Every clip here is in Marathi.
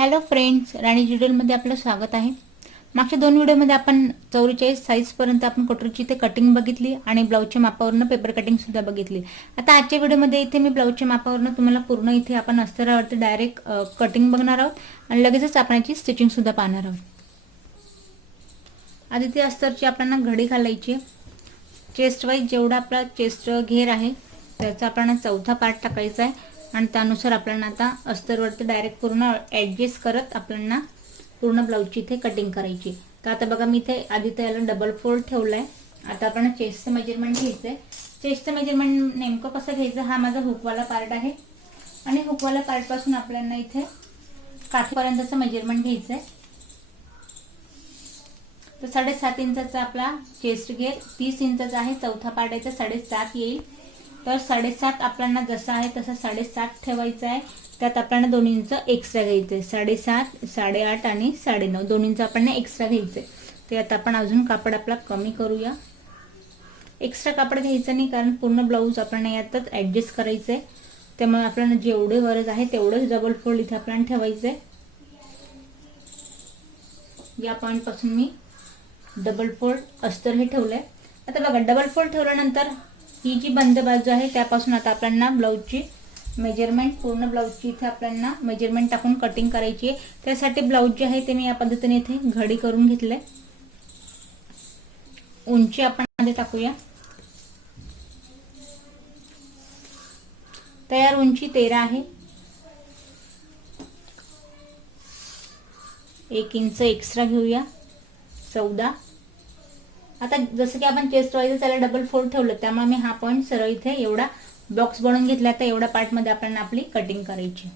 हॅलो फ्रेंड्स, राणी ज्युडिओमध्ये आपलं स्वागत आहे. मागच्या दोन व्हिडिओमध्ये आपण 44 साईजपर्यंत आपण कटोरीची इथे कटिंग बघितली आणि ब्लाऊजच्या मापावरनं पेपर कटिंगसुद्धा बघितली. आता आजच्या व्हिडिओमध्ये इथे मी ब्लाऊजच्या मापावरनं तुम्हाला पूर्ण इथे आपण अस्तरावरती डायरेक्ट कटिंग बघणार आहोत आणि लगेचच आपण याची स्टिचिंगसुद्धा पाहणार आहोत. आधी ती अस्तरची आपल्याला घडी घालायची. चेस्ट वाईज जेवढा आपला चेस्ट घेर आहे त्याचा आपल्याला चौथा पार्ट टाकायचा आहे आणि त्यानुसार आपल्याला आता अस्तरवरती डायरेक्ट पूर्ण ॲडजस्ट करत आपल्याला पूर्ण ब्लाऊजची इथे कटिंग करायची. तर आता बघा मी इथे आधी त्याला डबल फोल्ड ठेवला आहे. आता आपण चेस्टचं मेजरमेंट घ्यायचं आहे. चेस्टचं मेजरमेंट नेमकं कसं घ्यायचं, हा माझा हुकवाला पार्ट आहे आणि हुकवाला पार्टपासून आपल्याला इथे काठीपर्यंतचं मेजरमेंट घ्यायचं आहे. तर 7.5 इंचाचा आपला चेस्ट घेर, 30 इंचाचा आहे, चौथा पार्ट आहे तर 7.5 येईल. तर 7.5 आपल्याला जसं आहे तसं 7.5 ठेवायचं आहे. त्यात आपल्याला 2 इंच एक्स्ट्रा घ्यायचं आहे. 7.5, 8.5 आणि 9.5 2 इंच आपल्याला एक्स्ट्रा घ्यायचं आहे. ते आता आपण अजून कापड आपला कमी करूया. एक्स्ट्रा कापड घ्यायचं नाही कारण पूर्ण ब्लाऊज आपल्याला यातच ॲडजस्ट करायचं आहे. त्यामुळे आपल्याला जेवढे गरज आहे तेवढंच डबल फोल्ड इथे आपल्याला ठेवायचं आहे. या पॉईंटपासून मी डबल फोल्ड अस्तर हे ठेवलं आहे. आता बघा डबल फोल्ड ठेवल्यानंतर ही जी बंद बाजू आहे त्यापासून आता आपल्याला ब्लाऊजची मेजरमेंट, पूर्ण ब्लाऊजची इथे आपल्याला मेजरमेंट टाकून कटिंग करायची आहे. त्यासाठी ब्लाऊज जे आहे ते मी या पद्धतीने इथे घडी करून घेतलंय. उंची आपण मध्ये टाकूया. तयार उंची 13 आहे. 1 इंच एक्स्ट्रा घेऊया, 14. आता जसं की आपण चेस्ट वाईज त्याला डबल फोल्ड ठेवलं त्यामुळे मी हा पॉईंट सरळ इथे एवढा बॉक्स बनवून घेतला. तर एवढ्या पार्टमध्ये आपल्याला आपली कटिंग करायची.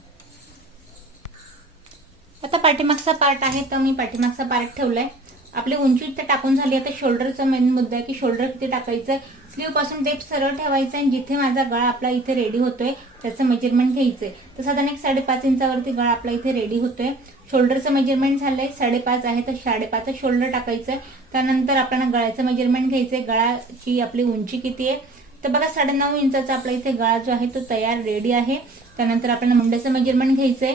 आता पाठीमागचा पार्ट आहे तर मी पाठीमागचा पार्ट ठेवलाय. आपली उंची इथे टाकून झाली. आता शोल्डरचा मेन मुद्दा आहे की शोल्डर किती टाकायचं, स्लीव पासून डेप सरळ ठेवायचं आणि जिथे माझा गळा आपला इथे रेडी होतोय त्याचं मेजरमेंट घ्यायचंय. तर साधारण एक 5.5 इंचावरती गळा आपला इथे रेडी होतोय. शोल्डरचं मेजरमेंट झालंय 5.5 आहे तर 5.5 शोल्डर टाकायचंय. त्यानंतर आपल्याला गळ्याचं मेजरमेंट घ्यायचंय. गळाची आपली उंची किती आहे तर बघा 9.5 इंचाचा आपला इथे गळा जो आहे तो तयार रेडी आहे. त्यानंतर आपल्याला मुंड्याचं मेजरमेंट घ्यायचंय.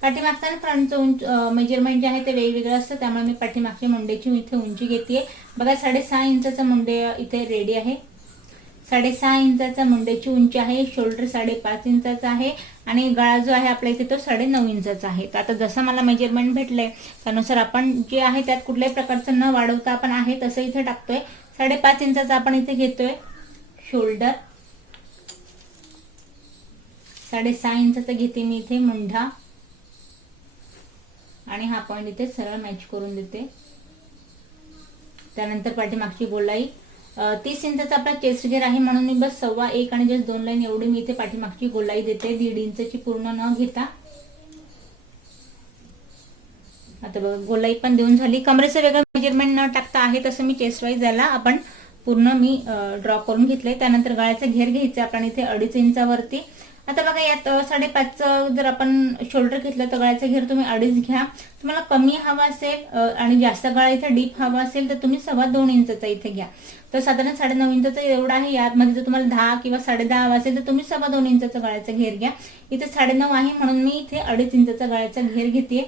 पाठीमागचा आणि फ्रंटचं मेजरमेंट जे आहे ते वेगवेगळं असतं त्यामुळे मी पाठीमागच्या मुंड्याची इथे उंची घेते. बघा 6.5 इंचाचा मुंडे इथे रेडी आहे. 6.5 इंचाचा मुंड्याची उंची आहे. शोल्डर 5.5 इंचाचा आहे आणि गळा जो आहे आपल्या इथे तो 9.5 इंचाचा आहे. तर आता जसं मला मेजरमेंट भेटलंय त्यानुसार आपण जे आहे त्यात कुठल्याही प्रकारचं न वाढवता आपण आहे तसं इथे टाकतोय. 5.5 इंचाचा आपण इथे घेतोय शोल्डर. 6.5 इंचाचा घेते मी इथे मुंढा आणि हा पॉईंट इथे सरळ मॅच करून देते. त्यानंतर पाठीमागची गोलाई 30 इंचाचा आपला चेस्ट घेर आहे म्हणून मी बस 1.25 आणि जस्ट 2 लाईन एवढी मी इथे पाठीमागची गोलाई देते, 1.5 इंचाची पूर्ण न घेता. आता बघा गोलाई पण देऊन झाली. कमरेचं वेगळं मेजरमेंट न टाकता आहे तसं मी चेस्ट वाईज याला आपण पूर्ण मी ड्रॉ करून घेतलंय. त्यानंतर गळ्याचा घेर घ्यायचा आपण इथे 2.5 इंचावरती. आता बघा यात 5.5 जर आपण शोल्डर घेतलं तर गळ्याचा घेर तुम्ही 2.5 घ्या. तुम्हाला कमी हवा असेल आणि जास्त गळा इथे डीप हवा असेल तर तुम्ही 2.25 इंचाचा इथे घ्या. तर साधारण 9.5 इंचाचा एवढा आहे. यामध्ये जर तुम्हाला 10 किंवा 10.5 हवा असेल तर तुम्ही 2.25 इंचाचा गळ्याचा घेर घ्या. इथे 9.5 आहे म्हणून मी इथे 2.5 इंचाचा गळ्याचा घेर घेते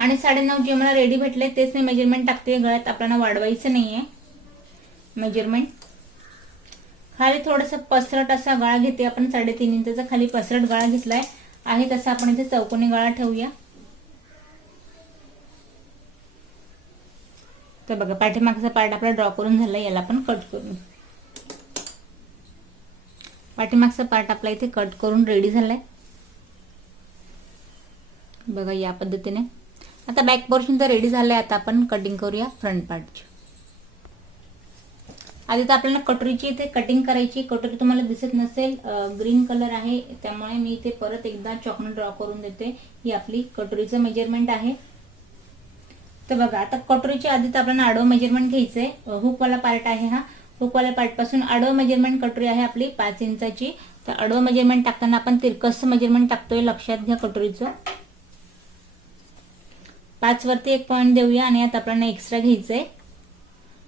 आणि 9.5 जे मला रेडी भेटले तेच मी मेजरमेंट टाकते. गळ्यात आपल्याला वाढवायचं नाहीये मेजरमेंट. खाली थोडंसं पसरट असा गळा घेते आपण. 3.5 इंचाचा खाली पसरट गळा घेतलाय आहे तसा आपण इथे चौकोनी गळा ठेवूया. तर बघा पाठीमागचा पार्ट आपला ड्रॉ करून झाला. याला आपण कट करू. पाठीमागचा पार्ट आपला इथे कट करून रेडी झालाय बघा या पद्धतीने. आता बॅक पोर्शन तर रेडी झालंय. आता आपण कटिंग करूया फ्रंट पार्टची. आधी तर आपल्याला कटोरीची इथे कटिंग करायची. कटोरी तुम्हाला दिसत नसेल ग्रीन कलर आहे त्यामुळे मी इथे परत एकदा चॉकने ड्रॉ करून देते. ही आपली कटोरीचं मेजरमेंट आहे. तर बघा आता कटोरीच्या आधी तर आपल्याला आडवं मेजरमेंट घ्यायचंय. हुकवाला पार्ट आहे हा. हुकवाल्या पार्ट पासून आडवं मेजरमेंट कटोरी आहे आपली 5 इंचाची. तर आडवं मेजरमेंट टाकताना आपण तिरकसचं मेजरमेंट टाकतोय, लक्षात घ्या कटोरीचं. 5 वरती एक पॉईंट देऊया आणि आता आपल्याला एक्स्ट्रा घ्यायचंय.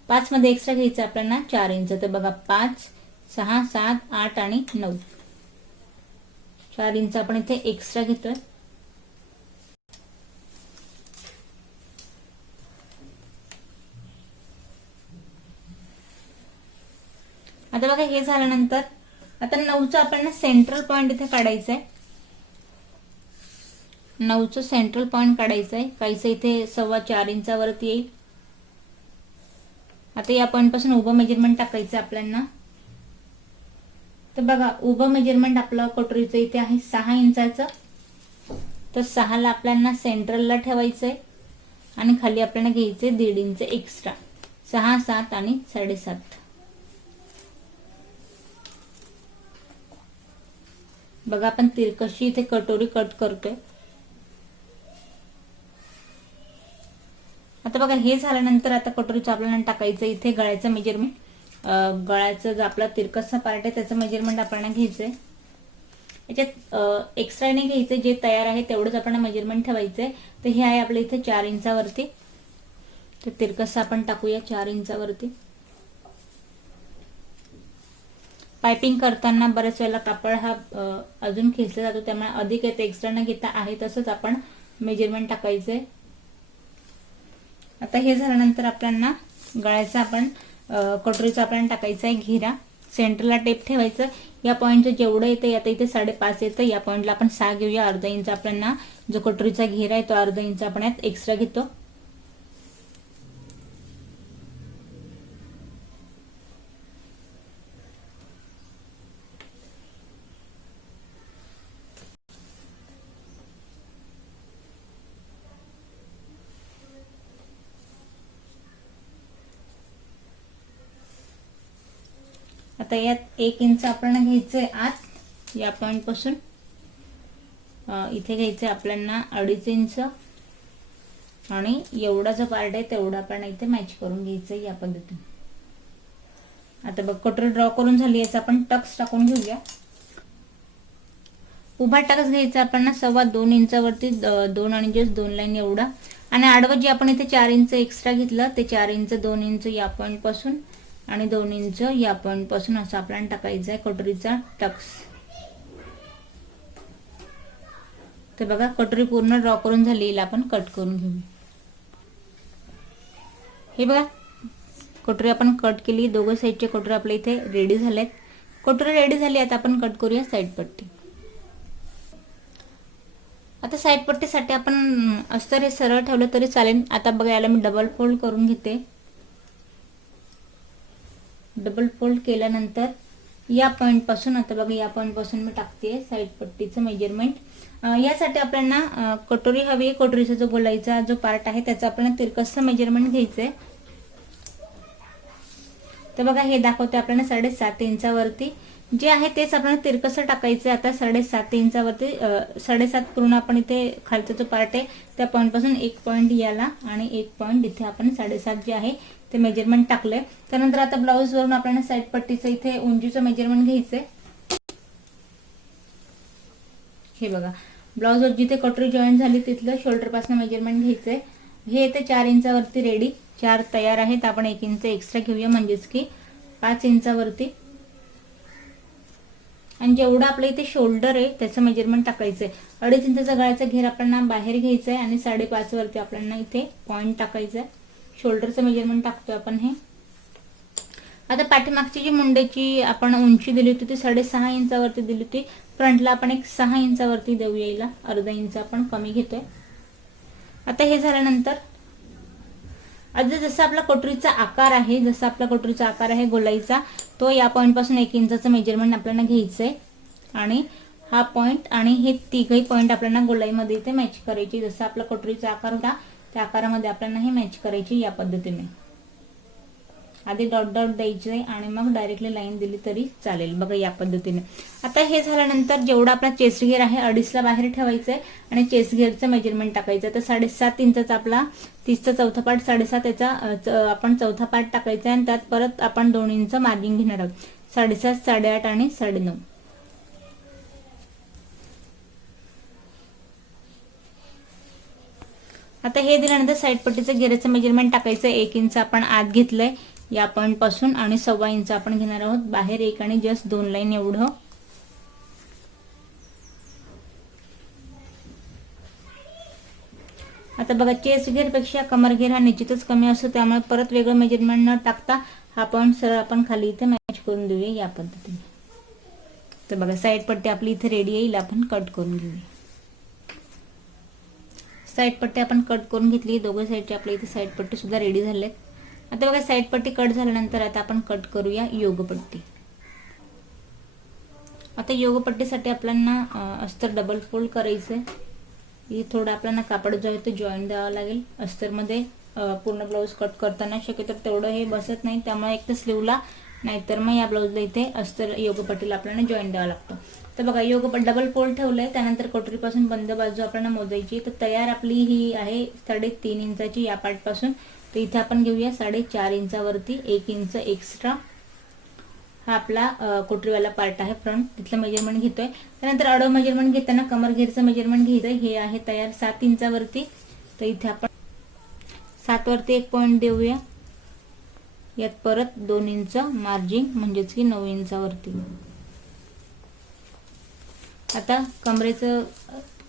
5 मध्ये एक्स्ट्रा घ्यायचं आपल्याला 4 इंच. तर बघा 5, 6, 7, 8 आणि 9 4 इंच आपण इथे एक्स्ट्रा घेतोय. आता बघा हे झाल्यानंतर आता 9चं आपल्याला सेंट्रल पॉइंट इथे काढायचं आहे. 9चं सेंट्रल पॉइंट काढायचं आहे. काहीसं इथे 4.25 इंचावरती येईल. आता या पॉइंट पासून उभं मेजरमेंट टाकायचं आपल्याला. तर बघा उभं मेजरमेंट आपलं कटोरीचं इथे आहे 6 इंचाचं. तर 6ला आपल्याला सेंट्रलला ठेवायचंय आणि खाली आपल्याला घ्यायचे 1.5 इंच एक्स्ट्रा. 6, 7 आणि 7.5. बघा आपण तिरकशी इथे कटोरी कट करतोय. आता बघा हे झाल्यानंतर आता कटोरीचं आपल्याला टाकायचं इथे गळ्याचं मेजरमेंट. गळ्याचं जो आपला तिरकसा पार्ट आहे त्याचं मेजरमेंट आपल्याला घ्यायचंय. याच्यात एक्स्ट्रा नाही घ्यायचं, जे तयार आहे तेवढंच आपल्याला मेजरमेंट ठेवायचंय. तर हे आहे आपल्या इथे 4 इंचावरती. तर तिरकसा आपण टाकूया 4 इंचावरती. पायपिंग करताना बऱ्याच वेळेला कापड हा अजून खेचला जातो, त्यामुळे अधिक येते एक्स्ट्रा न घेता आहे तसंच आपण मेजरमेंट टाकायचंय. आता हे झाल्यानंतर आपल्याला गळ्याचा आपण कटोरीचा आपल्याला टाकायचा आहे घेरा. सेंटरला टेप ठेवायचं. या पॉईंटचं जेवढं येतं आता इथे 5.5 येतं. या पॉईंटला आपण 6 घेऊया. अर्धा इंच आपल्याला जो कटोरीचा घेरा आहे तो अर्धा इंच आपण यात एक्स्ट्रा घेतो. आता यात 1 इंच आपल्याला घ्यायचंय आत या पॉइंट पासून. इथे घ्यायचंय आपल्याला 2.5 इंच आणि एवढा जो पार्ट आहे तेवढा आपण इथे मॅच करून घ्यायचंय या पद्धतीने. आता बघ कटोरी ड्रॉ करून झाली. याचा आपण टक्स टाकून घेऊया. उभा टक्स घ्यायचा आपल्याला 2.25 इंचावरती 2 आणि जस्ट 2 लाईन एवढा. आणि आडवं जे आपण इथे 4 इंच एक्स्ट्रा घेतलं ते 4 इंच 2 इंच या पॉइंट पासून आणि 2 इंच या पॉइंट पासून असं आपल्याला टाकायचं आहे कटोरीचा टक्स. तर बघा कटोरी पूर्ण ड्रॉ करून झाली. हिला आपण कट करून घेऊ. हे बघा कटोरी आपण कट केली. दोघं साईडचे कटोरी आपल्या इथे रेडी झालेत. कटोरी रेडी झाली. आता आपण कट करूया साईड पट्टी. आता साईड पट्टीसाठी आपण अस्तर हे सरळ ठेवलं तरी चालेल. आता बघा याला मी डबल फोल्ड करून घेते. डबल फोल्ड केल्यानंतर या पॉइंट पासून आता बघा या पॉइंट पासून मी टाकते साईड पट्टीचं मेजरमेंट. यासाठी आपल्याला कटोरी हवी आहे. कटोरीचा जो गोलाईचा जो पार्ट आहे त्याचं आपल्याला तिरकसं मेजरमेंट घ्यायचंय. तर बघा हे दाखवते आपल्याला 7.5 इंचावरती जे आहे तेच आपल्याला तिरकसं टाकायचं. आता 7.5 इंचावरती 7.5 पूर्ण आपण इथे खालचा जो पार्ट आहे त्या पॉइंट पासून 1 पॉइंट याला आणि 1 पॉइंट इथे आपण 7.5 जे आहे ते मेजरमेंट टाकलंय. त्यानंतर आता ब्लाऊज वरून आपल्याला साईड पट्टीचं इथे उंचीचं मेजरमेंट घ्यायचंय. हे बघा ब्लाऊज वर जिथे कटोरी जॉईन झाली तिथलं शोल्डर पासून मेजरमेंट घ्यायचंय. हे इथे 4 इंचावरती रेडी. 4 तयार आहेत. आपण 1 इंच एक्स्ट्रा घेऊया म्हणजेच की 5 इंचावरती. आणि जेवढं आपलं इथे शोल्डर आहे त्याचं मेजरमेंट टाकायचंय. 2.5 इंचाचा गळ्याचा घेर आपल्याला बाहेर घ्यायचा आहे आणि 5.5 वरती आपल्याला इथे पॉइंट टाकायचा आहे. शोल्डरचं मेजरमेंट टाकतोय आपण हे. आता पाठीमागची जी मुंड्याची आपण उंची दिली होती ती 6.5 इंचावरती दिली होती. फ्रंटला आपण एक 6 इंचावरती देऊ यायला. अर्धा इंच आपण कमी घेतोय. आता हे झाल्यानंतर आता जसं आपला कटोरीचा आकार आहे जसा आपला कटोरीचा आकार आहे गोलाईचा तो या पॉइंट पासून 1 इंचाचं मेजरमेंट आपल्याला घ्यायचंय. आणि हा पॉइंट आणि हे तिघही पॉइंट आपल्याला गोलाईमध्ये इथे मॅच करायची. जसं आपला कटोरीचा आकार होता त्या आकारामध्ये आपल्याला हे मॅच करायची या पद्धतीने. आधी डॉट डॉट द्यायचे आणि मग डायरेक्टली लाईन दिली तरी चालेल. बघा या पद्धतीने. आता हे झाल्यानंतर जेवढा आपला चेस्ट घेर आहे 2.5ला बाहेर ठेवायचंय आणि चेस्ट घेरचं मेजरमेंट टाकायचं. तर 7.5 इंचाचा आपला 30चा चौथा पार्ट 7.5 याचा आपण चौथा पार्ट टाकायचा आणि त्यात परत आपण 2 इंच मार्जिन घेणार आहोत. 7.5, 8.5 आणि 9.5. आता हे दिल्यानंतर साईड पट्टीचं घेराचं मेजरमेंट टाकायचं. 1 इंच आपण आत घेतलंय या पॉइंट पासून आणि 1.25 इंच आपण घेणार आहोत बाहेर. 1 आणि जस्ट 2 लाईन एवढं. आता बघा चेस्ट घेर पेक्षा कमर घेर हा निश्चितच कमी असतो त्यामुळे परत वेगळं मेजरमेंट न टाकता हा पॉईंट सरळ आपण खाली इथे मॅच करून देऊया या पद्धतीने. तर बघा साईड पट्टी आपली इथे रेडी येईल, आपण कट करून घेऊया. साईड पट्टी आपण कट करून घेतली, दोघं साईडची आपल्या इथे साईड पट्टी सुद्धा रेडी झालेत. आता बघा साईड पट्टी कट झाल्यानंतर आता आपण कट करूया योगपट्टी. आता योगपट्टीसाठी आपल्याला अस्तर डबल फोल्ड करायचंय. हे थोडं आपल्याला कापड जो आहे तो जॉईंट द्यावा लागेल. अस्तरमध्ये पूर्ण ब्लाऊज कट करताना शक्यतो तेवढं हे बसत नाही, त्यामुळे एक तर स्लीवला नाहीतर मग या ब्लाऊजला इथे अस्तर योगपट्टीला आपल्याला जॉईंट द्यावा लागतो. तर बघा डबल फोल्ड ठेवलंय, त्यानंतर कटोरीपासून बंद बाजू आपल्याला मोजायची. तर तयार आपली ही आहे 3.5 इंचाची या पार्टपासून. तर इथे आपण घेऊया 4.5 इंचावरती 1 इंच एक्स्ट्रा. हा आपला कोटरीवाला पार्ट आहे फ्रंट, तिथलं मेजरमेंट घेतोय. त्यानंतर आडव मेजरमेंट घेताना कमर घेरचं मेजरमेंट घ्यायचंय. हे आहे तयार 7 इंचावरती. तर इथे आपण 7 वरती एक पॉईंट देऊया. यात परत 2 इंच मार्जिन म्हणजेच की 9 इंचावरती. आता कमरेचं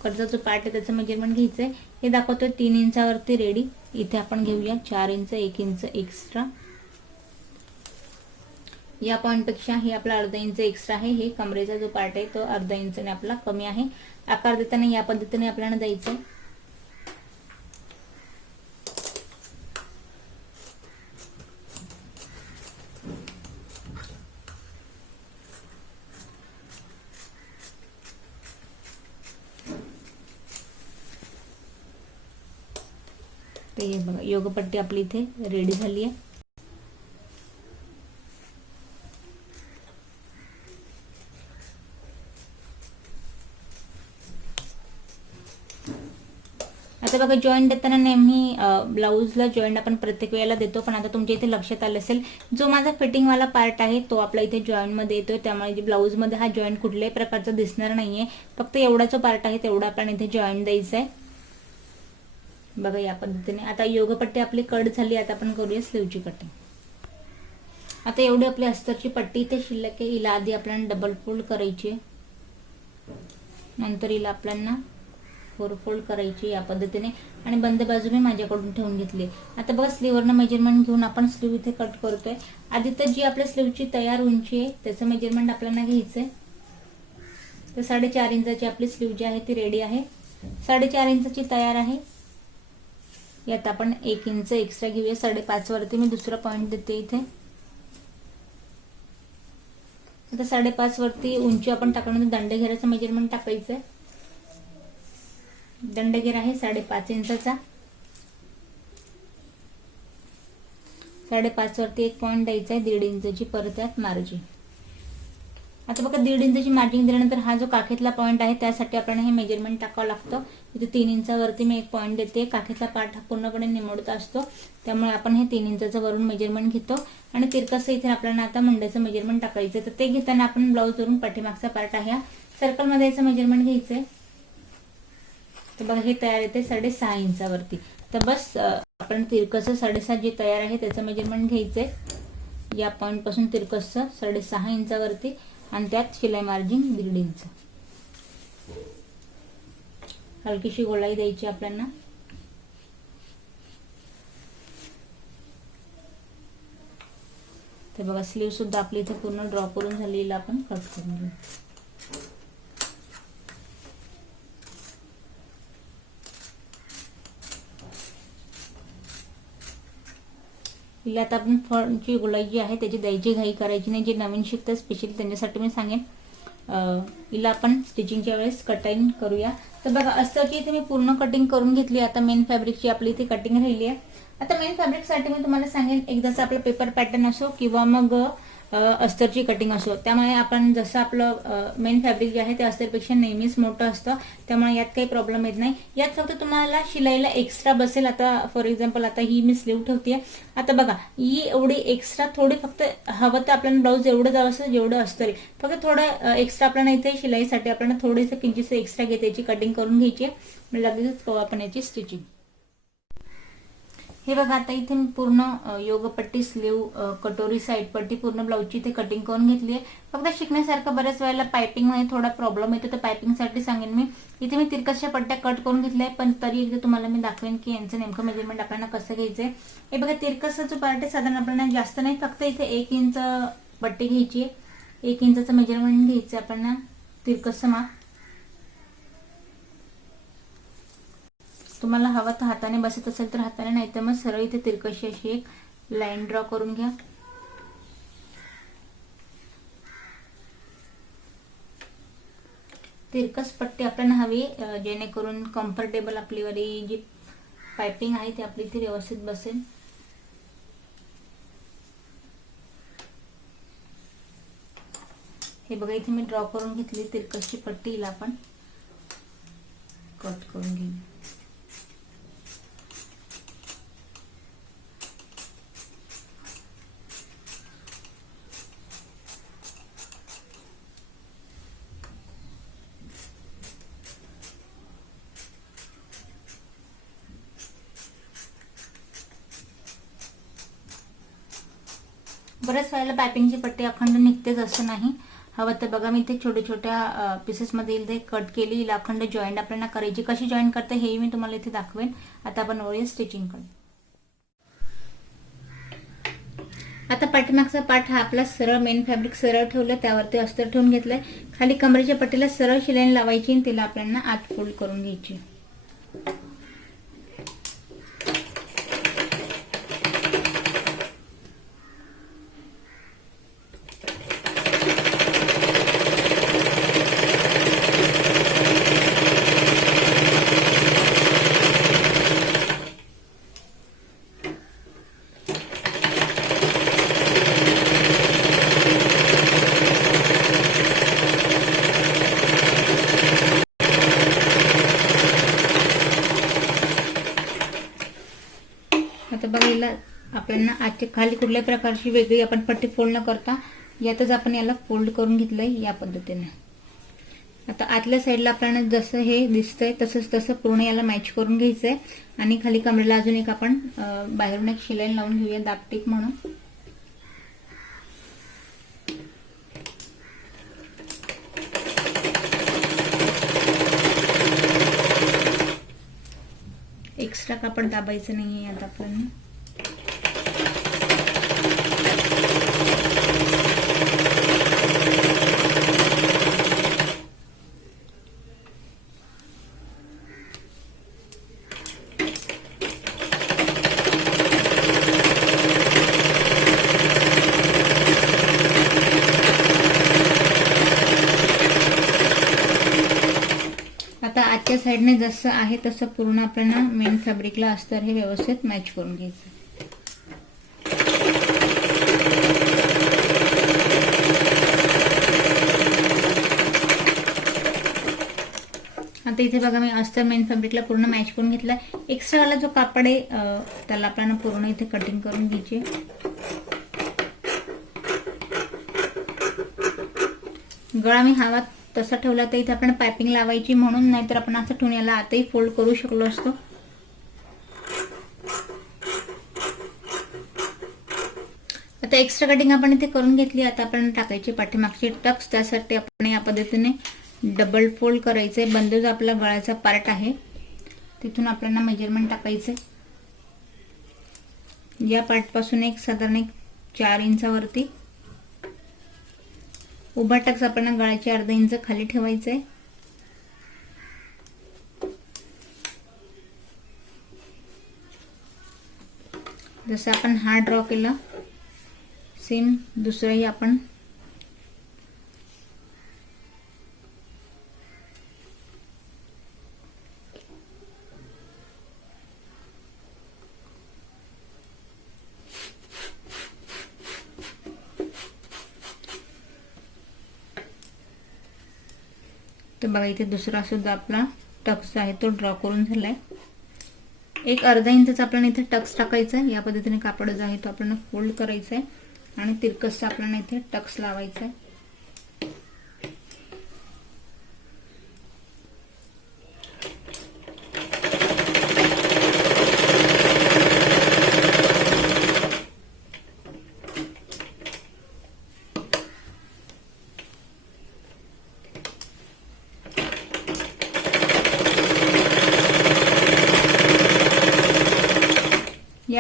कडचा जो पार्ट आहे त्याचं मेजरमेंट घ्यायचंय. हे दाखवतोय 3 इंचावरती रेडी. इथे आपण घेऊया 4 इंच 1 इंच एक्स्ट्रा. या पॉईंट पेक्षा हे आपला अर्धा इंच एक्स्ट्रा आहे. हे कमरेचा जो पार्ट आहे तो अर्धा इंचने आपला कमी आहे. आकार देताना या पद्धतीने आपल्याला द्यायचंय. ते हे बघा योगपट्टी आपली इथे रेडी झाली आहे. आता बघा जॉईंट देताना नेहमी ब्लाऊजला जॉईंट आपण प्रत्येक वेळेला देतो, पण आता तुमच्या इथे लक्षात आलं असेल जो माझा फिटिंगवाला पार्ट आहे तो आपला इथे जॉईंटमध्ये येतोय, त्यामुळे ब्लाऊजमध्ये हा जॉईंट कुठल्याही प्रकारचा दिसणार नाहीये. फक्त एवढा जो पार्ट आहे तेवढा आपण इथे जॉईंट द्यायचा आहे. बघा या पद्धतीने. आता योगपट्टी आपली कट झाली. आता आपण करूया स्लीवची कटिंग. आता एवढी आपली अस्तरची पट्टी इथे शिल्लक आहे. हिला आधी आपल्याला डबल फोल्ड करायची, नंतर हिला आपल्याला 4 फोल्ड करायची या पद्धतीने, आणि बंद बाजू मी माझ्याकडून ठेवून घेतली. आता बघा स्लीववरनं मेजरमेंट घेऊन आपण स्लीव इथे कट करतोय. आधी तर जी आपल्या स्लीवची तयार उंची आहे त्याचं मेजरमेंट आपल्याला घ्यायचंय. तर 4.5 इंचाची आपली स्लीव जी आहे ती रेडी आहे. 4.5 इंचाची तयार आहे. यात आपण 1 इंच एक्स्ट्रा घेऊया. 5.5 वरती मी दुसरा पॉईंट देते इथे. आता 5.5 वरती उंची आपण टाकल्यानंतर दंडघेराचं मेजरमेंट टाकायचंय. दंडघेर आहे 5.5 इंचाचा. 5.5 वरती एक पॉईंट द्यायचा आहे. 1.5 इंचाची परत यात मार्जिन. आता बघा 1.5 इंचाची मार्जिन दिल्यानंतर हा जो काखेतला पॉईंट आहे त्यासाठी आपल्याला हे मेजरमेंट टाकावं लागतं. इथे 3 इंचावरती मी एक पॉईंट देते. काखेतला पार्ट हा पूर्णपणे निमुळता असतो, त्यामुळे आपण हे 3 इंचाचं वरून मेजरमेंट घेतो. आणि तिरकसं इथे आपल्याला आता मुंड्याचं मेजरमेंट टाकायचं. तर ते घेताना आपण ब्लाऊज वरून पाठीमागचा पार्ट आहे सर्कलमध्ये याचं मेजरमेंट घ्यायचंय. तर बघा हे तयार येते 6.5 इंचावरती. तर बस आपण तिरकसं 6.5 जे तयार आहे त्याचं मेजरमेंट घ्यायचंय. या पॉईंट पासून तिरकसं 6.5 इंचावरती, आणि त्यात शिलाई मार्जिन 1.5 इंच. हलकीशी गोलाई द्यायची आपल्याला. तर बघा स्लीव सुद्धा आपली इथे पूर्ण ड्रॉ करून झालेला आपण कट करून घेऊ. हिला आता आपण फ्रंटची गोलाई जी आहे त्याची द्यायची घाई करायची नाही. जे नवीन शिकतात स्पेशली त्यांच्यासाठी मी सांगेन. हिला आपण स्टिचिंगच्या वेळेस कटिंग करूया. तर बघा अस्तरची इथे मी पूर्ण कटिंग करून घेतली. आता मेन फॅब्रिकची आपली इथे कटिंग राहिली आहे. आता मेन फॅब्रिकसाठी मी तुम्हाला सांगेन, एकदाच आपलं पेपर पॅटर्न असो किंवा मग अस्तरची कटिंग असो, त्यामुळे आपण जसं आपलं मेन फॅब्रिक जे आहे ते अस्तरपेक्षा नेहमीच मोठं असतं, त्यामुळे यात काही प्रॉब्लेम येत नाही. यात फक्त तुम्हाला शिलाईला एक्स्ट्रा बसेल. आता फॉर एक्झाम्पल आता ही मी स्लीव ठेवते. आता बघा ही एवढी एक्स्ट्रा थोडी फक्त हवं तर आपल्याला ब्लाऊज एवढं जावं असं जेवढं अस्तर आहे, फक्त थोडं एक्स्ट्रा आपल्याला इथे शिलाईसाठी आपल्याला थोडंसं किंचित एक्स्ट्रा घेते, याची कटिंग करून घ्यायची. लगेच आपण याची स्टिचिंग. हे बघा आता इथे मी पूर्ण योगपट्टी स्लीव कटोरी साईड पट्टी पूर्ण ब्लाऊजची इथे कटिंग करून घेतली आहे. फक्त शिकण्यासारखं बऱ्याच वेळेला पायपिंगमध्ये थोडा प्रॉब्लेम येतो, तर पायपिंगसाठी सांगेन मी. इथे मी तिरकसच्या पट्ट्या कट करून घेतल्या आहे, पण तरी एकदा तुम्हाला मी दाखवेन की यांचं नेमकं मेजरमेंट आपल्याला कसं घ्यायचं आहे. हे बघा तिरकसचा जो पार्ट आहे साधारण आपल्याला जास्त नाही, फक्त इथे 1 इंच पट्टी घ्यायची आहे. 1 इंचाचं मेजरमेंट घ्यायचं आहे आपल्याला तिरकसचं माप. तुम्हाला हवं तर हाताने बसत असेल तर हाताने, नाही तर मग सरळ इथे तिरकशी अशी एक लाईन ड्रॉ करून घ्या. तिरकस पट्टी आपल्याला हवी जेणेकरून कम्फर्टेबल आपली वाली जी पाइपिंग आहे ती आपली इथे व्यवस्थित बसेल. हे बघा इथे मी ड्रॉ करून घेतली तिरकसची पट्टी, हिला आपण कट करून घेऊ. बऱ्याच वेळेला पायपिंगची पट्टी अखंड निघतेच असं नाही. हवं तर बघा मी इथे छोट्या छोट्या पीसेसमध्ये इथे कट केली. हिला अखंड जॉईंट आपल्याला करायची. कशी जॉईंट करते हे मी तुम्हाला इथे दाखवेन. आता आपण वळूया स्टिचिंग कडे. आता पाठीमागचा पार्ट हा आपला सरळ मेन फॅब्रिक सरळ ठेवलं, त्यावरती अस्तर ठेवून घेतलंय. खाली कमरेच्या पट्टीला सरळ शिलाई लावायची आणि तिला आपल्याला आत फोल्ड करून घ्यायची. आता बघा हिला आपल्याला आजच्या खाली कुठल्याही प्रकारची वेगळी आपण पट्टी फोल्ड न करता यातच आपण याला फोल्ड करून घेतलंय या पद्धतीने. आता आतल्या साईडला आपल्याला जसं हे दिसतंय तसंच तसं पूर्ण याला मॅच करून घ्यायचंय. आणि खाली कमरेला अजून एक आपण बाहेरून एक शिलाई लावून घेऊया दाबटीप म्हणून. एक्स्ट्रा कापड दाबायचं नाहीये आता आपल्याला. आता आजच्या साईडने जसं आहे तसं पूर्ण आपल्याला मेन फॅब्रिकला अस्तर हे व्यवस्थित मॅच करून घ्यायचं. आता इथे बघा मी अस्तर मेन फॅब्रिकला पूर्ण मॅच करून घेतला. एक्स्ट्रा वाला जो कापड आहे त्याला आपल्याला पूर्ण इथे कटिंग करून घ्यायची. गळा मी हवा तसा ठेवला तर इथे आपण पायपिंग लावायची म्हणून, नाहीतर आपण असं ठेवून याला आताही फोल्ड करू शकलो असतो. आता एक्स्ट्रा कटिंग आपण इथे करून घेतली. आता आपण टाकायचे पाठीमागचे टक्स. त्यासाठी आपण या पद्धतीने डबल फोल्ड करायचे. बंद जो आपला गळ्याचा पार्ट आहे तिथून आपल्याला मेजरमेंट टाकायचे. या पार्ट पासून एक साधारण 4 इंचावरती उभा टक्स आपण गळ्याचे अर्धा इंच खाली ठेवायचंय. जसं आपण हा ड्रॉ केला सेम दुसराही आपण तर बघा इथे दुसरा सुद्धा आपला टक्स आहे तो ड्रॉ करून झालाय. एक अर्धा इंचचा आपल्याला इथे टक्स टाकायचा आहे. या पद्धतीने कापड जो आहे तो आपल्याला फोल्ड करायचा आहे आणि तिरकसचा आपल्याला इथे टक्स लावायचा आहे.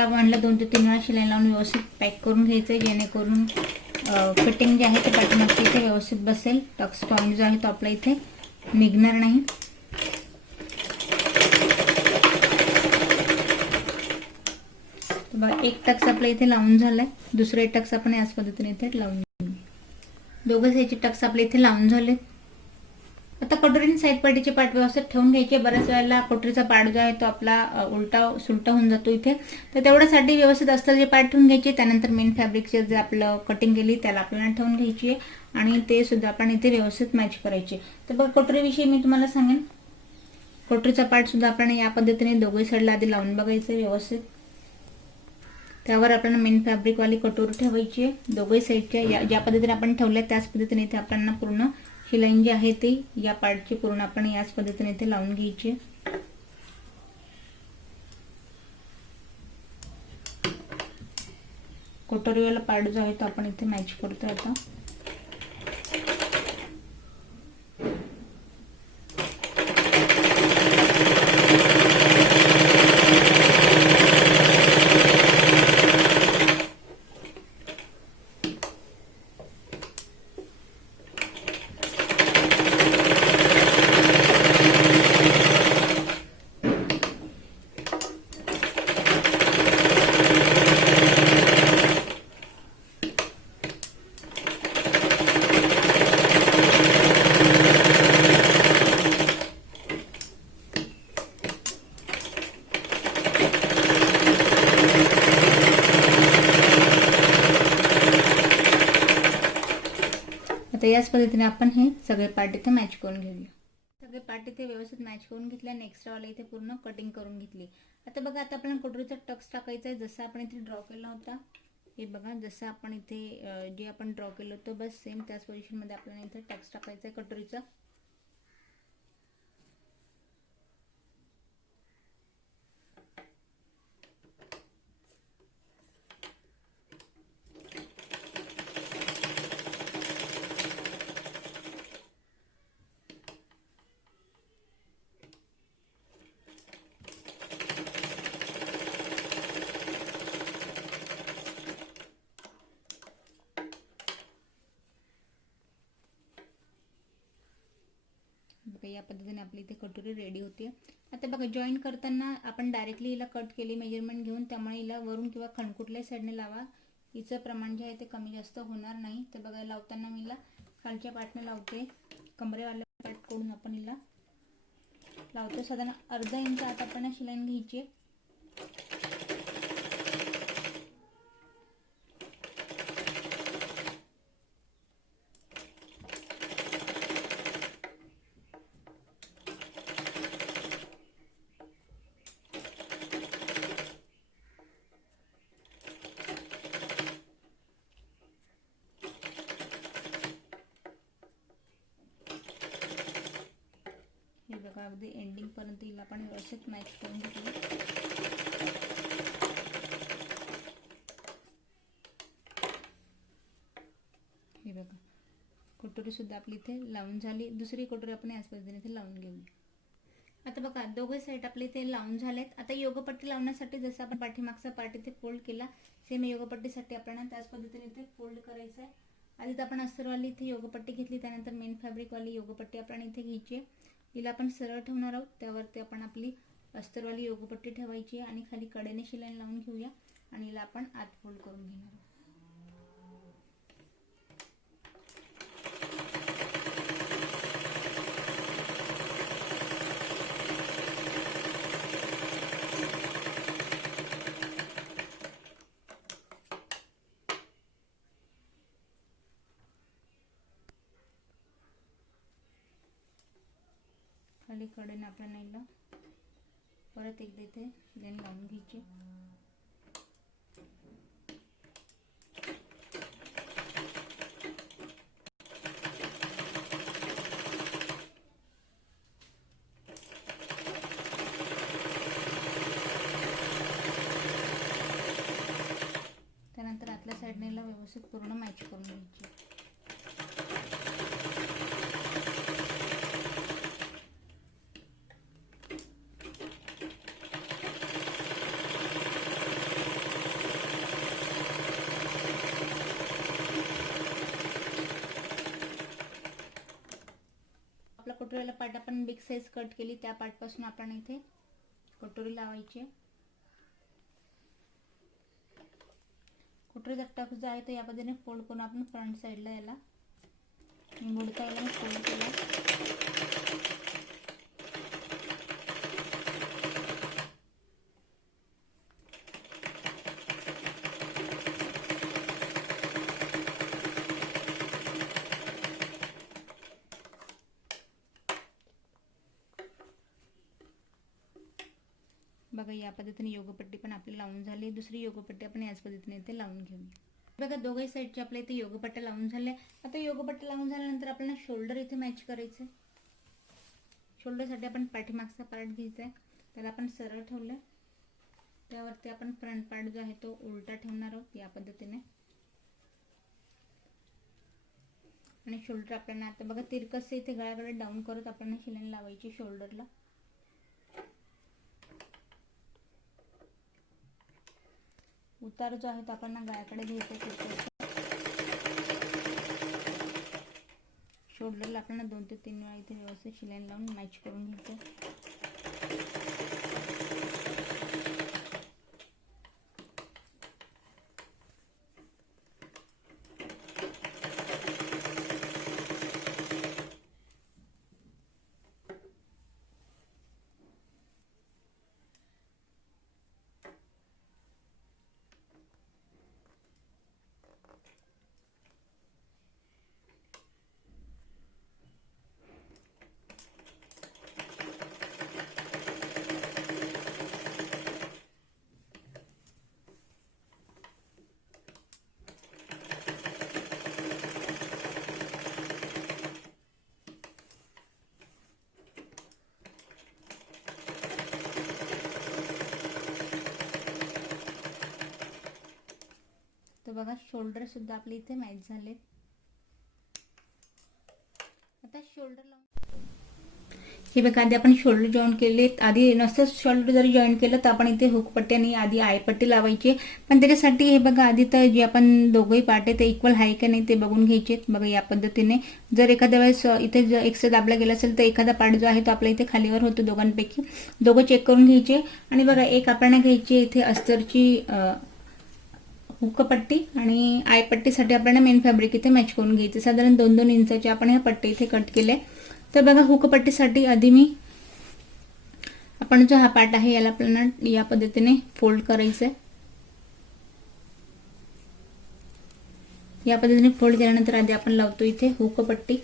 या वनला 2 ते 3 वेळा शिलाई लावून व्यवस्थित पॅक करून घ्यायचं आहे, जेणेकरून कटिंग जे आहे ते पाठीमागच्या इथे व्यवस्थित बसेल. टक्स पॉईंट जो आहे तो आपला इथे निघणार नाही. बघा एक टक्स आपल्या इथे लावून झालाय. दुसरे टक्स आपण याच पद्धतीने इथे लावून घेऊ. दोघं साईडचे टक्स आपले इथे लावून झाले. आता कटोरीने साईड पार्टीचे पार्ट व्यवस्थित ठेवून घ्यायचे. बऱ्याच वेळेला कटोरीचा पार्ट जो आहे तो आपला उलटा सुलटा होऊन जातो इथे, तर तेवढ्यासाठी व्यवस्थित अस्तरचे पार्ट ठेवून घ्यायचे. त्यानंतर मेन फॅब्रिकचे जे आपलं कटिंग केली त्याला आपल्याला ठेवून घ्यायची आणि ते सुद्धा आपण इथे व्यवस्थित मॅच करायचे. तर बघा कटोरीविषयी मी तुम्हाला सांगेन. कटोरीचा पार्ट सुद्धा आपण या पद्धतीने दोघे साईडला आधी लावून बघायचं व्यवस्थित. त्यावर आपल्याला मेन फॅब्रिकवाली कटोरी ठेवायची आहे. दोघे साईडच्या ज्या पद्धतीने आपण ठेवल्या त्याच पद्धतीने इथे आपल्याला पूर्ण शिलाई जी आहे ती या पार्टची पूर्ण आपण याच पद्धतीने इथे लावून घ्यायची. कटोरीवाला पार्ट जो आहे तो आपण इथे मॅच करतोय आता. आता याच पद्धतीने आपण हे सगळे पार्ट इथे मॅच करून घेऊया. सगळे पार्ट इथे व्यवस्थित मॅच करून घेतले आणि एक्स्ट्रावाला इथे पूर्ण कटिंग करून घेतली. आता बघा आता आपल्याला कटोरीचा टक्स टाकायचा आहे. जसं आपण इथे ड्रॉ केला होता हे बघा, जसं आपण इथे जे आपण ड्रॉ केलं होतं बस सेम त्याच पोझिशनमध्ये आपल्याला इथे टक्स टाकायचा आहे कटोरीचा. या पद्धतीने आपली इथे कटोरी रेडी होते. आता बघा जॉईन करताना आपण डायरेक्टली हिला कट केली मेजरमेंट घेऊन, त्यामुळे हिला वरून किंवा कुठल्याही साईडने लावा, हिचं प्रमाण जे आहे ते कमी जास्त होणार नाही. तर बघा लावताना मी हिला खालच्या पार्टने लावते, कमरेवाल्या पार्टकडून आपण हिला लावतो. साधारण अर्धा इंच आत आपल्याला शिलाई घ्यायची. हे बघा अगदी एंडिंग पर्यंत हिला आपण व्यवस्थित मॅच करून घेतली. हे बघा कटोरी सुद्धा आपली इथे लावून झाली. दुसरी कटोरी आपण याच पद्धतीने इथे लावून घेऊया. आता बघा दोघे साईड आपले इथे लावून झालेत. आता योगपट्टी लावण्यासाठी जसं आपण पाठीमागचा पार्ट इथे फोल्ड केला सेम योगपट्टीसाठी आपल्याला त्याच पद्धतीने इथे फोल्ड करायचं आहे. आधी तर आपण अस्तरवाली इथे योगपट्टी घेतली, त्यानंतर मेन फॅब्रिकवाली योगपट्टी आपण इथे घ्यायची. हिला आपण सरळ ठेवणार आहोत, त्यावरती आपण आपली अस्तरवाली योगपट्टी ठेवायची आणि खाली कडेने शिलाई लावून घेऊया आणि हिला आपण आत फोल्ड करून घेणार आहोत. खाली कडेने आपल्याला हिला परत एकदा इथे शिलाई लावून घ्यायची. त्यानंतर आतल्या साईडने हिला व्यवस्थित पूर्ण मॅच करून घ्यायची. कटोरीला पार्ट आपण बिग साईज कट केली त्या पार्टपासून आपण इथे कटोरी लावायची आहे. कटोरीचा टक जो आहे तो या पद्धतीने फोल्ड करून आपण फ्रंट साईडला याला मोडता याला फोल्ड केला. बघा या पद्धतीने योगपट्टी पण आपली लावून झाली. दुसरी योगपट्टी आपण याच पद्धतीने इथे लावून घेऊया. बघा दोघही साईडचे आपल्या इथे योगपट्ट्या लावून झाल्या. आता योगपट्ट्या लावून झाल्यानंतर आपल्याला शोल्डर इथे मॅच करायचं आहे. शोल्डरसाठी आपण पाठीमागचा पार्ट घ्यायचा आहे. त्याला आपण सरळ ठेवलं, त्यावरती आपण फ्रंट पार्ट जो आहे तो उलटा ठेवणार आहोत या पद्धतीने. आणि शोल्डर आपल्याला आता बघा तिरकस इथे गळ्याकडे डाऊन करत आपल्याला शिलाई लावायची शोल्डरला. उतार जो आहे तो आपण गळ्याकडे घ्यायचा. शोल्डरला आपल्याला 2 ते 3 वेळा इथे व्यवस्थित शिलाई लावून मॅच करून घ्यायचं. तर बघा शोल्डर सुद्धा आपले इथे मॅच झाले. आता शोल्डर लावून हे बघा आधी आपण शोल्डर जॉईन केले. आधी नसतं शोल्डर जरी जॉईन केलं तर आपण इथे हुकपट्टी आणि आधी आयपट्टी लावायची. पण त्याच्यासाठी हे बघा आधी तर जे आपण दोघंही पार्ट आहे ते इक्वल आहे का नाही ते बघून घ्यायचे. बघा या पद्धतीने जर एखाद्या वेळेस इथे जर एक्स्ट्रा दाबला गेला असेल तर एखादा पार्ट जो आहे तो आपल्या इथे खालीवर होतो. दोघांपैकी दोघं चेक करून घ्यायचे. आणि बघा एक आपल्याला घ्यायची इथे अस्तरची हुकपट्टी आणि आयपट्टीसाठी आपल्याला मेन फॅब्रिक इथे मॅच करून घ्यायचे. साधारण 2-2 इंचाचे आपण ह्या पट्टे इथे कट केले. तर बघा हुकपट्टीसाठी आधी आपण जो हा पार्ट आहे याला आपल्याला या पद्धतीने फोल्ड करायचं आहे. या पद्धतीने फोल्ड केल्यानंतर आधी आपण लावतो इथे हुकपट्टी.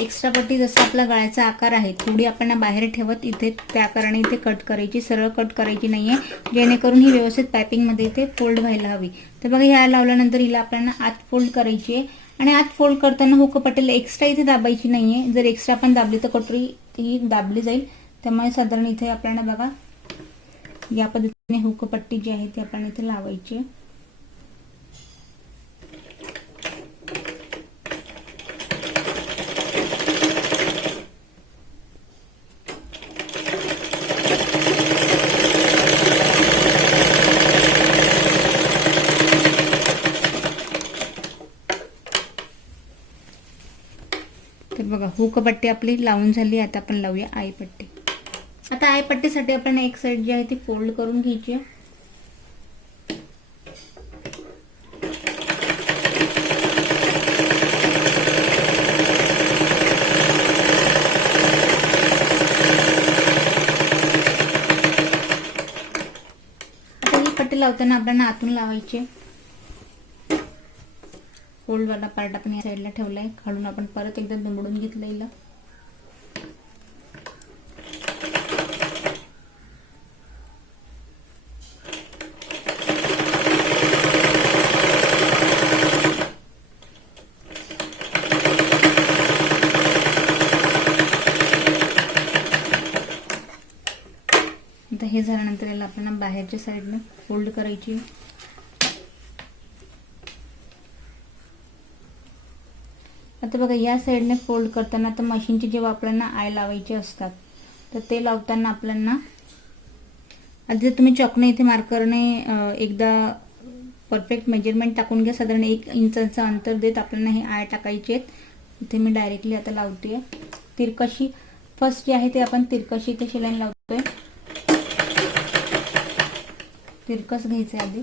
एक्स्ट्रा पट्टी जसा आपला गळ्याचा आकार आहे थोडी आपण बाहेर ठेवत इथे त्या आकाराने इथे कट करायची. सरळ कट करायची नाहीये, जेणेकरून ही व्यवस्थित पायपिंग मध्ये इथे फोल्ड व्हायला हवी. तर बघा ह्या लावल्यानंतर हिला आपल्याला आत फोल्ड करायची आहे. आणि आत फोल्ड करताना हुकपट्टीला एक्स्ट्रा इथे दाबायची नाहीये. जर एक्स्ट्रा आपण दाबली तर कटोरी ही दाबली जाईल. त्यामुळे साधारण इथे आपल्याला बघा या पद्धतीने हुकपट्टी जी आहे ती आपण इथे लावायची आहे. तर बघा हुकपट्टी आपली लावून झाली. आता आपण लावूया आयपट्टी. आता आयपट्टीसाठी आपण एक साइड जी आहे ती फोल्ड करून घ्यायची आहे. आता ही पट्टी लावताना आपल्याला आतून लावायची. फोल्ड वाला पार्ट आपण या साईडला ठेवलाय. काढून आपण परत एकदा दुमडून घेतलेला. आता हे झाल्यानंतर याला आपल्याला बाहेरच्या साईडने फोल्ड करायची. आता बघा या साईडने फोल्ड करताना तर मशीनचे जेव्हा आपल्याला आय लावायचे असतात तर ते लावताना आपल्याला आधी जर तुम्ही चॉकने इथे मार्करने एकदा परफेक्ट मेजरमेंट टाकून घ्या. साधारण 1 इंचाचं अंतर देत आपल्याला हे आय टाकायचे आहेत. इथे मी डायरेक्टली आता लावते. तिरकशी फर्स्ट जे आहे ते आपण तिरकशी इथे शिलाई लावतोय. तिरकस घ्यायचं आहे आधी.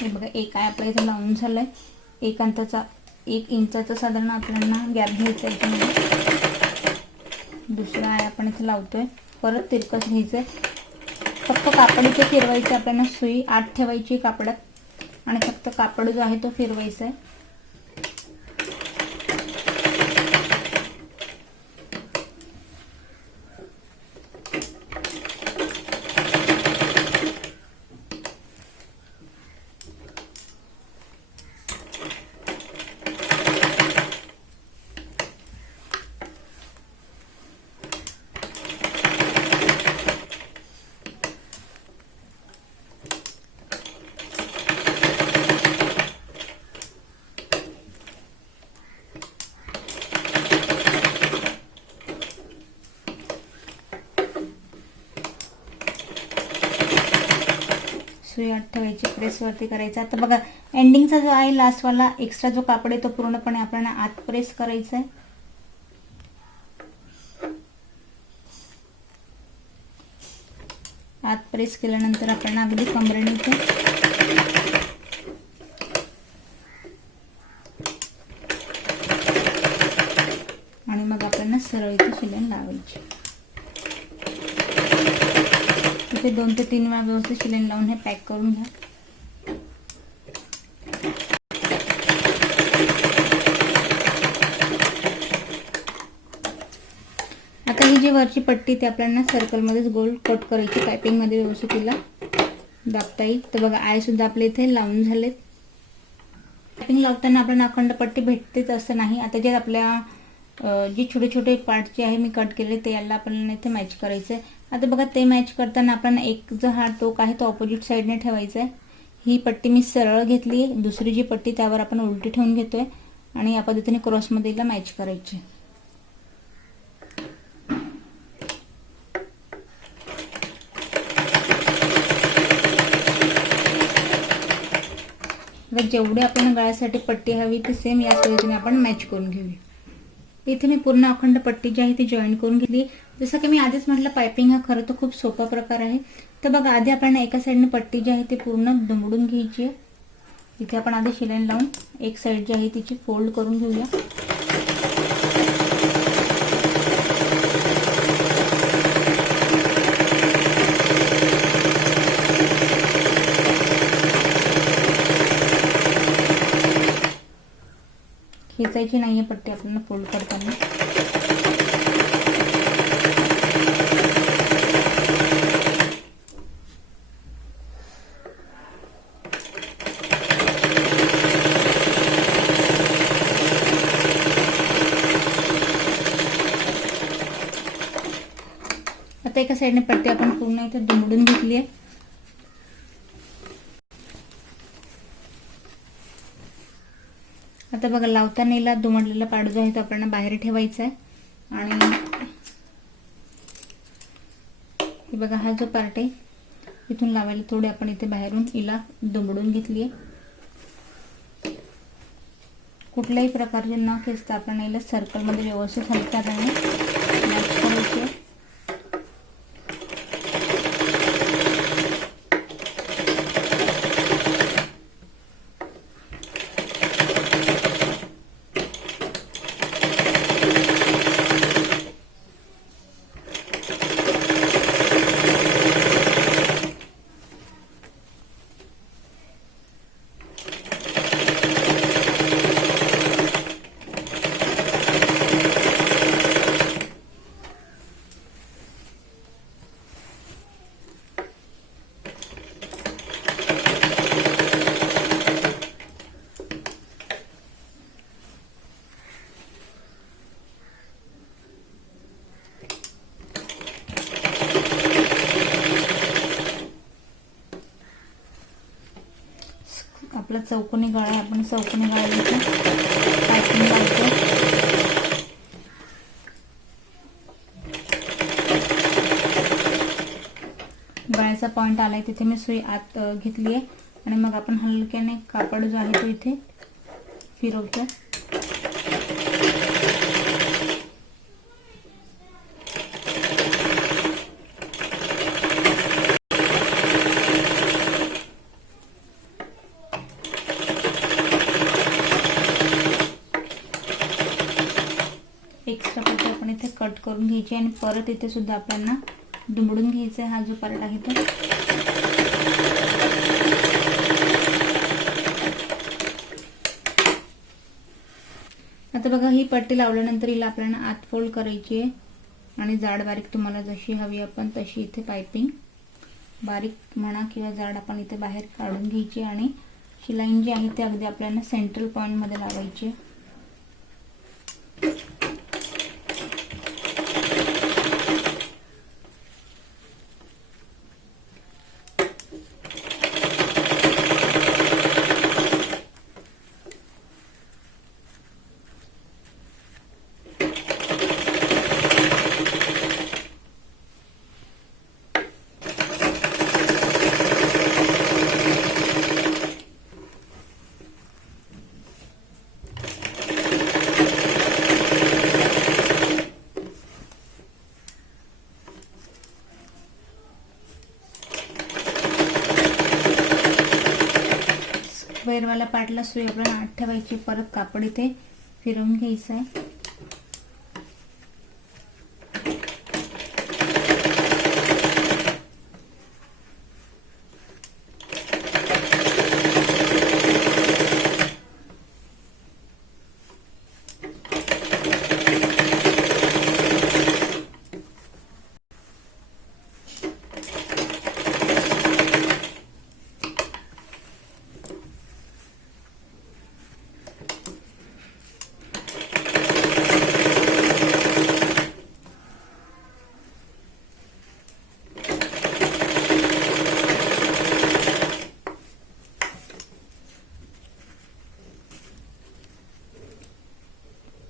हे बघा एक आय आपल्या इथे लावून झालंय. 1 इंचाचा साधारण आपल्याला गॅप घ्यायचा आहे इथे. दुसरा आय आपण इथे लावतोय. परत तिरकस घ्यायचंय. फक्त कापड इथे फिरवायचं आपल्याला. सुई आत ठेवायची कापडात आणि फक्त कापड जो आहे तो फिरवायचा आहे. सुई आत ठेवायची. प्रेसवरती करायचा. आता बघा एंडिंगचा जो आहे लास्टवाला एक्स्ट्रा जो कापड आहे तो पूर्णपणे आपल्याला आत प्रेस करायचा आहे. आत प्रेस केल्यानंतर आपल्याला अगदी कमरेने इथे आणि मग आपल्याला सरळ इथे शिलाई लावायची. इथे 2 ते 3 वेळा व्यवस्थित शिलाई लावून हे पॅक करून घ्या. आता ही जी वरची पट्टी ती आपल्याला सर्कलमध्येच गोल कट करायची. पायपिंगमध्ये व्यवस्थित तिला दाबता येईल. तर बघा आय सुद्धा आपल्या इथे लावून झालेत. पायपिंग लावताना आपल्याला अखंड पट्टी भेटतेच असं नाही. आता जे आपल्या जे छोटे छोटे पार्ट जे आहे मी कट केले ते याला आपल्याला इथे मॅच करायचं आहे. आता बघा ते मॅच करताना आपल्याला एक जो हा टोक आहे तो ऑपोजिट साईडने ठेवायचा आहे. ही पट्टी मी सरळ घेतली. दुसरी जी पट्टी त्यावर आपण उलटी ठेवून घेतोय आणि या पद्धतीने क्रॉसमध्ये हिला मॅच करायची. जेवढी आपल्याला गळ्यासाठी पट्टी हवी ती सेम या पद्धतीने आपण मॅच करून घेऊया. इथे मी पूर्ण अखंड पट्टी जी आहे ती जॉईन करून घेतली. जसं की मी आधीच म्हटलं पायपिंग हा खरं तर खूप सोपा प्रकार आहे. तर बघा आधी आपल्याला एका साईडने पट्टी जी आहे ती पूर्ण दुमडून घ्यायची आहे. इथे आपण आधी शिलाई लावून एक साईड जी आहे तिची फोल्ड करून घेऊया. खेचायची नाहीये पट्टी आपल्याला फोल्ड करताना. आता एका साईडने पट्टी आपण पूर्ण इथे दुमडून घेतली आहे. आता बघा लावताना याला दुमडलेला पार्ट जो आहे तो आपल्याला बाहेर ठेवायचा आहे आणि हे बघा हा जो पार्ट आहे इथून लावायला थोडी आपण इथे बाहेरून हिला दुमडून घेतली आहे. कुठल्याही प्रकारचे न खेचता आपण याला सर्कलमध्ये व्यवस्थित हाताने मॅच करायचे. आपला चौकोनी गळा आहे, आपण चौकोनी गळ्याची पायपिंग लावतो. गळ्याचा पॉइंट आलाय तिथे मी सुई आत घेतली आहे आणि मग आपण हलक्याने कापड जो आहे तो इथे फिरवतो. एक्स्ट्रा पट्टी आपण इथे कट करून घ्यायची आणि परत इथे सुद्धा आपल्याला दुमडून घ्यायचा आहे हा जो पार्ट आहे तो. आता बघा ही पट्टी लावल्यानंतर हिला आपल्याला आत फोल्ड करायची आहे आणि जाड बारीक तुम्हाला जशी हवी आपण तशी इथे पायपिंग बारीक म्हणा किंवा जाड आपण इथे बाहेर काढून घ्यायची आणि ही लाईन जी आहे ती अगदी आपल्याला सेंट्रल पॉइंट मध्ये लावायची आहे. स्क्वेअरवाल्या पार्टला सुई आपण आत ठेवायची, परत कापड इथे फिरवून घ्यायचं आहे.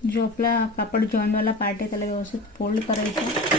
जो आपला कापड जॉईंटवाला पार्ट आहे त्याला व्यवस्थित फोल्ड करायचं.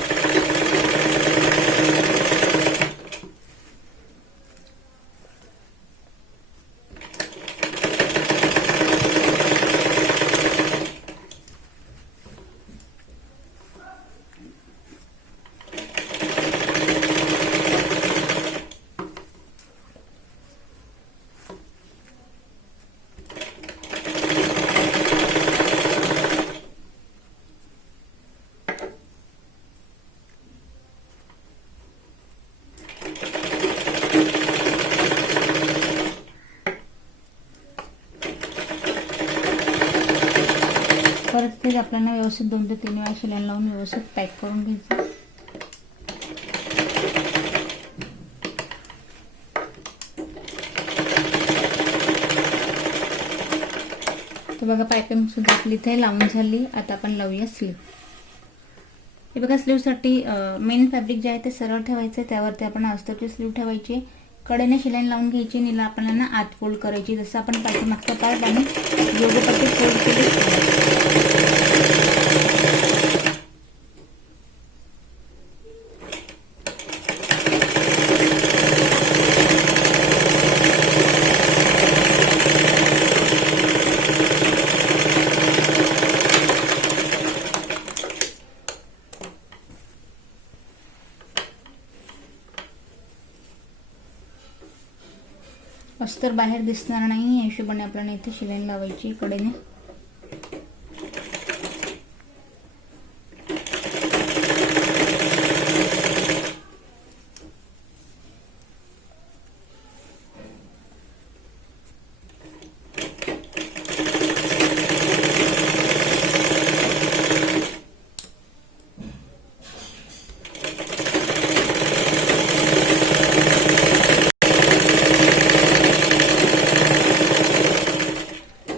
परत तेच आपल्याला व्यवस्थित 2 ते 3 वेळा शिलाई लावून व्यवस्थित पॅक करून घ्यायचं. तर बघा पायपिंग सुद्धा आपली इथे लावून झाली. आता आपण लावूया स्लीव. हे बघा स्लीवसाठी मेन फॅब्रिक जे आहे ते सरळ ठेवायचं, त्यावरती आपण अस्तरची स्लीव ठेवायची, कडेने शिलाई लावून घ्यायची, नीला आपल्याला आत फोल्ड करायची जसं आपण पाठीमागचा पार्ट आणि जोगोपट्टी फोल्ड केली. अस्तर बाहेर दिसणार नाही या हिशोबाने आपल्याला इथे शिलाई लावायची कडेने.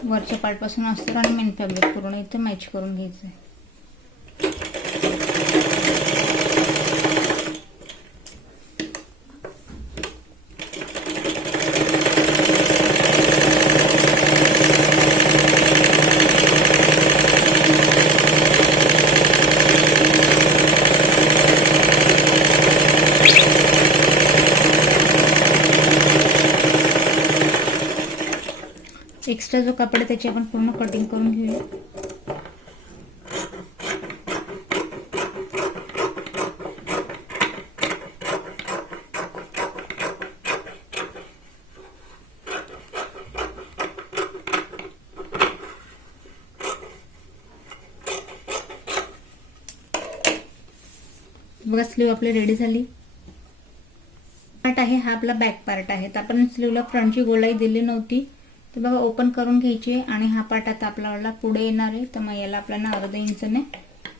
वरच्या पार्ट पासून अस्तर आणि मेन फॅब्रिक पूर्ण इथे मॅच करून घ्यायचं आहे. एक्स्ट्रा जो कापड आहे त्याची आपण पूर्ण कटिंग करून घेऊया. बघा स्लीव आपली रेडी झाली. पार्ट आहे हा आपला बॅक पार्ट आहे. तर आपण स्लीवला फ्रंटची गोलाई दिली नव्हती, तर बघा ओपन करून घ्यायची आणि हा पार्ट आता आपल्याला पुढे येणार आहे. तर मग याला आपल्याला अर्धा इंचने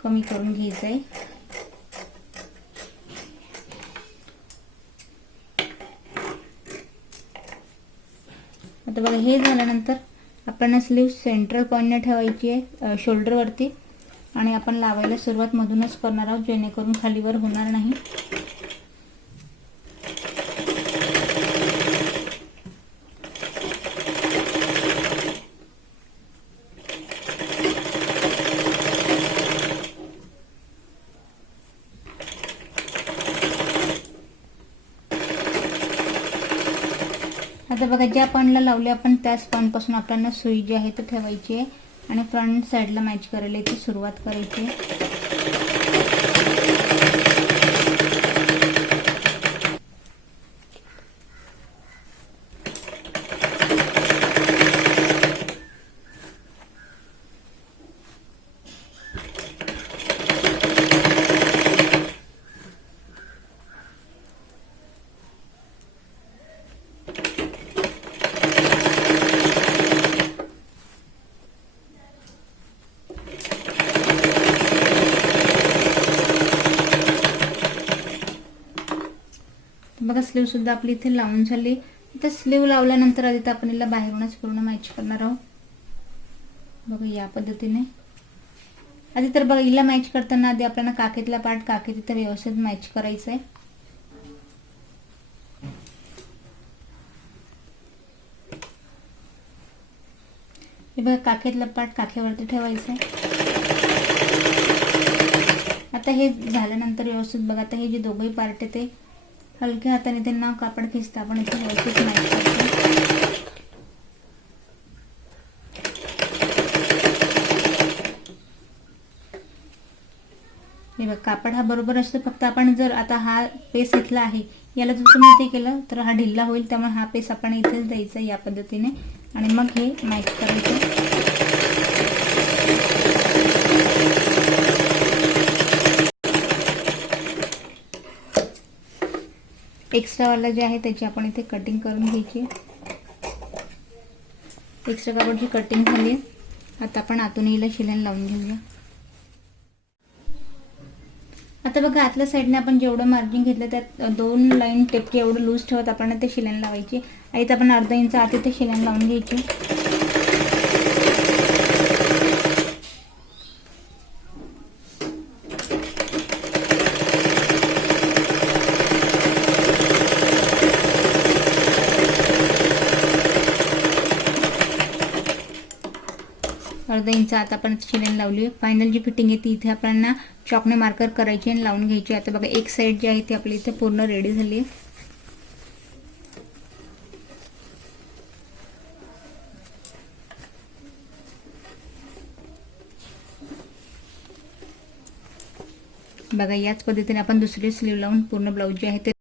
कमी करून घ्यायचं आहे. आता बघा हे झाल्यानंतर आपण स्लीव सेंट्रल पॉइंटने ठेवायची आहे शोल्डरवरती आणि आपण लावायला सुरुवात मधूनच करणार आहोत, जेणेकरून खालीवर होणार नाही. आता बघा ज्या पॉइंटला लावले आपण त्याच पॉइंट पासून आपल्याला सुई जी आहे ती ठेवायची आहे आणि फ्रंट साइडला मॅच करायला इथे सुरुवात करायची. बघा स्लीव सुद्धा आपली इथे लावून झाली. आता स्लीव लावल्यानंतर आधी तर आपण याला बाहेरूनच पूर्ण मॅच करणार आहोत. बघा या पद्धतीने आधी तर बघा हिला मॅच करताना आधी आपल्याला काखेतला पार्ट काखेत इथे व्यवस्थित मॅच करायचं आहे. हे बघा काखेतला पार्ट काखेवरती ठेवायचं आहे. आता हे झाल्यानंतर व्यवस्थित बघा आता हे जे दोघंही पार्ट आहे ते हलक्या हाताने त्यांना कापड खिचता आपण इथे व्यवस्थित मॅच करतो. हे बघा कापड हा बरोबर असतो, फक्त आपण जर आता हा पेस इथला आहे याला जर तुम्ही इथे केलं तर हा ढिल्ला होईल, त्यामुळे हा पेस आपण इथेच द्यायचा या पद्धतीने आणि मग हे मॅच करायचं. एक्स्ट्रा वाला जे आहे त्याची आपण इथे कटिंग करून घ्यायची. एक्स्ट्रा कापडची कटिंग झाली. आता आपण आतून हिला शिलाई लावून घेऊया. आता बघा आतल्या साईडने आपण जेवढं मार्जिन घेतलं त्यात 2 लाईन टेपची एवढं लूज ठेवत आपण ते शिलाई लावायची. आणि आपण अर्धा इंच आत इथे शिलाई लावून घ्यायची. अर्धा इंच आता आपण शिलाई लावली. फायनल जी फिटिंग आहे ती इथे आपल्याला चॉकने मार्कर करायची आणि लावून घ्यायची. आता बघा एक साइड जी आहे ती आपली इथे पूर्ण रेडी झाली आहे. बघा याच पद्धतीने आपण दुसरी स्लीव लावून पूर्ण ब्लाउज जे आहे ते